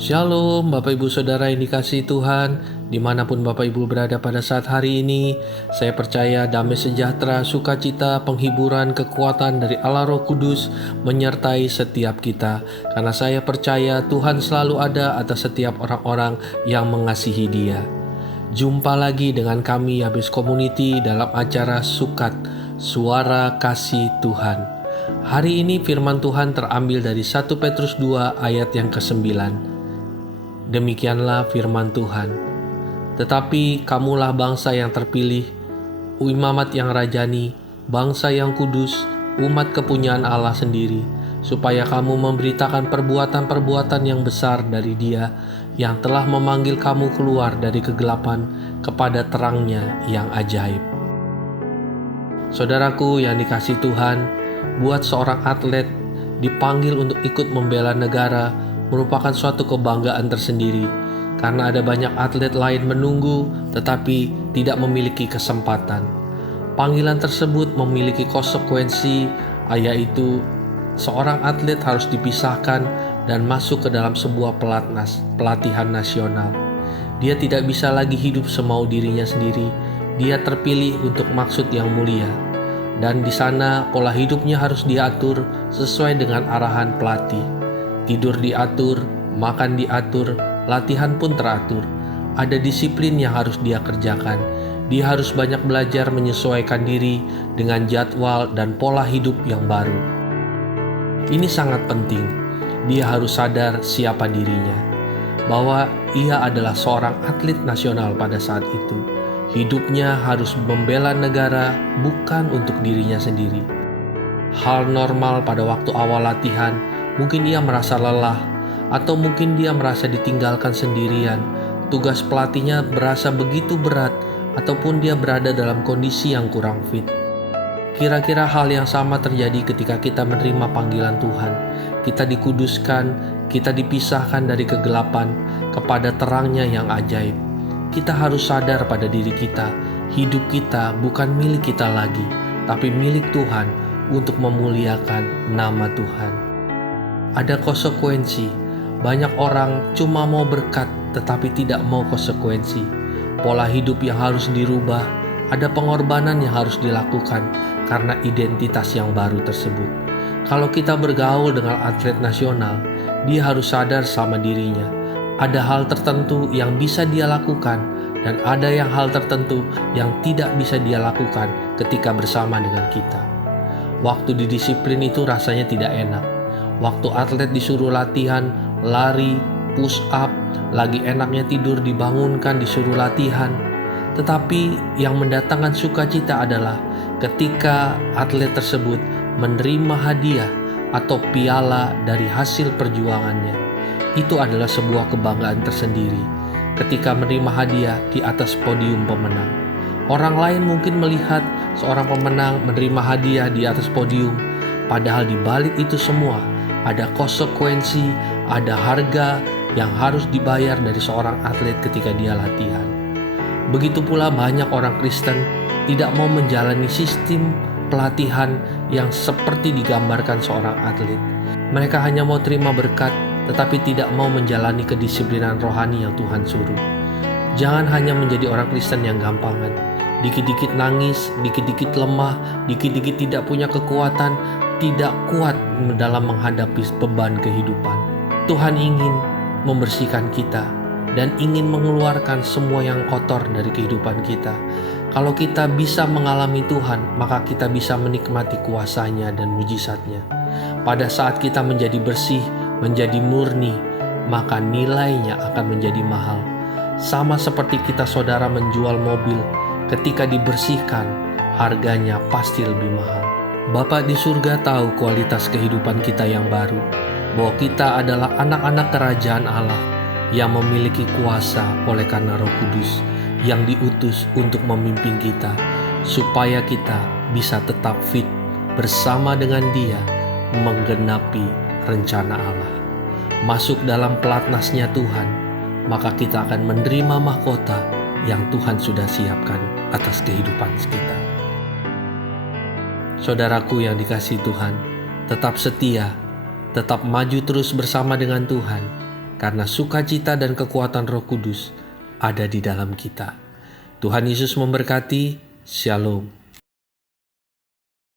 Shalom Bapak Ibu Saudara yang dikasihi Tuhan, dimanapun Bapak Ibu berada pada saat hari ini. Saya percaya damai sejahtera, sukacita, penghiburan, kekuatan dari Allah Roh Kudus menyertai setiap kita. Karena saya percaya Tuhan selalu ada atas setiap orang-orang yang mengasihi Dia. Jumpa lagi dengan kami Yabes Community dalam acara Sukat, Suara Kasih Tuhan. Hari ini firman Tuhan terambil dari 1 Petrus 2 ayat yang ke-9. Demikianlah firman Tuhan. Tetapi kamulah bangsa yang terpilih, imamat yang rajani, bangsa yang kudus, umat kepunyaan Allah sendiri, supaya kamu memberitakan perbuatan-perbuatan yang besar dari Dia yang telah memanggil kamu keluar dari kegelapan kepada terangnya yang ajaib. Saudaraku yang dikasihi Tuhan, buat seorang atlet dipanggil untuk ikut membela negara merupakan suatu kebanggaan tersendiri, karena ada banyak atlet lain menunggu tetapi tidak memiliki kesempatan. Panggilan tersebut memiliki konsekuensi, yaitu seorang atlet harus dipisahkan dan masuk ke dalam sebuah pelatihan nasional. Dia tidak bisa lagi hidup semau dirinya sendiri. Dia terpilih untuk maksud yang mulia, dan di sana pola hidupnya harus diatur sesuai dengan arahan pelatih. Tidur diatur, makan diatur, latihan pun teratur. Ada disiplin yang harus dia kerjakan. Dia harus banyak belajar menyesuaikan diri dengan jadwal dan pola hidup yang baru. Ini sangat penting. Dia harus sadar siapa dirinya, bahwa ia adalah seorang atlet nasional pada saat itu. Hidupnya harus membela negara, bukan untuk dirinya sendiri. Hal normal pada waktu awal latihan, mungkin ia merasa lelah, atau mungkin dia merasa ditinggalkan sendirian. Tugas pelatihnya berasa begitu berat, ataupun dia berada dalam kondisi yang kurang fit. Kira-kira hal yang sama terjadi ketika kita menerima panggilan Tuhan. Kita dikuduskan, kita dipisahkan dari kegelapan kepada terangnya yang ajaib. Kita harus sadar pada diri kita, hidup kita bukan milik kita lagi, tapi milik Tuhan untuk memuliakan nama Tuhan. Ada konsekuensi. Banyak orang cuma mau berkat tetapi tidak mau konsekuensi. Pola hidup yang harus dirubah, ada pengorbanan yang harus dilakukan karena identitas yang baru tersebut. Kalau kita bergaul dengan atlet nasional, dia harus sadar sama dirinya. Ada hal tertentu yang bisa dia lakukan dan ada hal tertentu yang tidak bisa dia lakukan ketika bersama dengan kita. Waktu didisiplin itu rasanya tidak enak. Waktu atlet disuruh latihan, lari, push up, lagi enaknya tidur dibangunkan disuruh latihan. Tetapi yang mendatangkan sukacita adalah ketika atlet tersebut menerima hadiah atau piala dari hasil perjuangannya. Itu adalah sebuah kebanggaan tersendiri ketika menerima hadiah di atas podium pemenang. Orang lain mungkin melihat seorang pemenang menerima hadiah di atas podium, padahal di balik itu semua ada konsekuensi, ada harga yang harus dibayar dari seorang atlet ketika dia latihan. Begitu pula banyak orang Kristen tidak mau menjalani sistem pelatihan yang seperti digambarkan seorang atlet. Mereka hanya mau terima berkat, tetapi tidak mau menjalani kedisiplinan rohani yang Tuhan suruh. Jangan hanya menjadi orang Kristen yang gampangan. Dikit-dikit nangis, dikit-dikit lemah, dikit-dikit tidak punya kekuatan, tidak kuat dalam menghadapi beban kehidupan. Tuhan ingin membersihkan kita dan ingin mengeluarkan semua yang kotor dari kehidupan kita. Kalau kita bisa mengalami Tuhan, maka kita bisa menikmati kuasa-Nya dan mujizat-Nya. Pada saat kita menjadi bersih, menjadi murni, maka nilainya akan menjadi mahal. Sama seperti kita saudara menjual mobil, ketika dibersihkan, harganya pasti lebih mahal. Bapa di surga tahu kualitas kehidupan kita yang baru, bahwa kita adalah anak-anak kerajaan Allah yang memiliki kuasa oleh karena Roh Kudus yang diutus untuk memimpin kita, supaya kita bisa tetap fit bersama dengan Dia menggenapi rencana Allah. Masuk dalam pelatnasnya Tuhan, maka kita akan menerima mahkota yang Tuhan sudah siapkan atas kehidupan kita. Saudaraku yang dikasihi Tuhan, tetap setia, tetap maju terus bersama dengan Tuhan. karena sukacita dan kekuatan Roh Kudus ada di dalam kita. Tuhan Yesus memberkati. Shalom.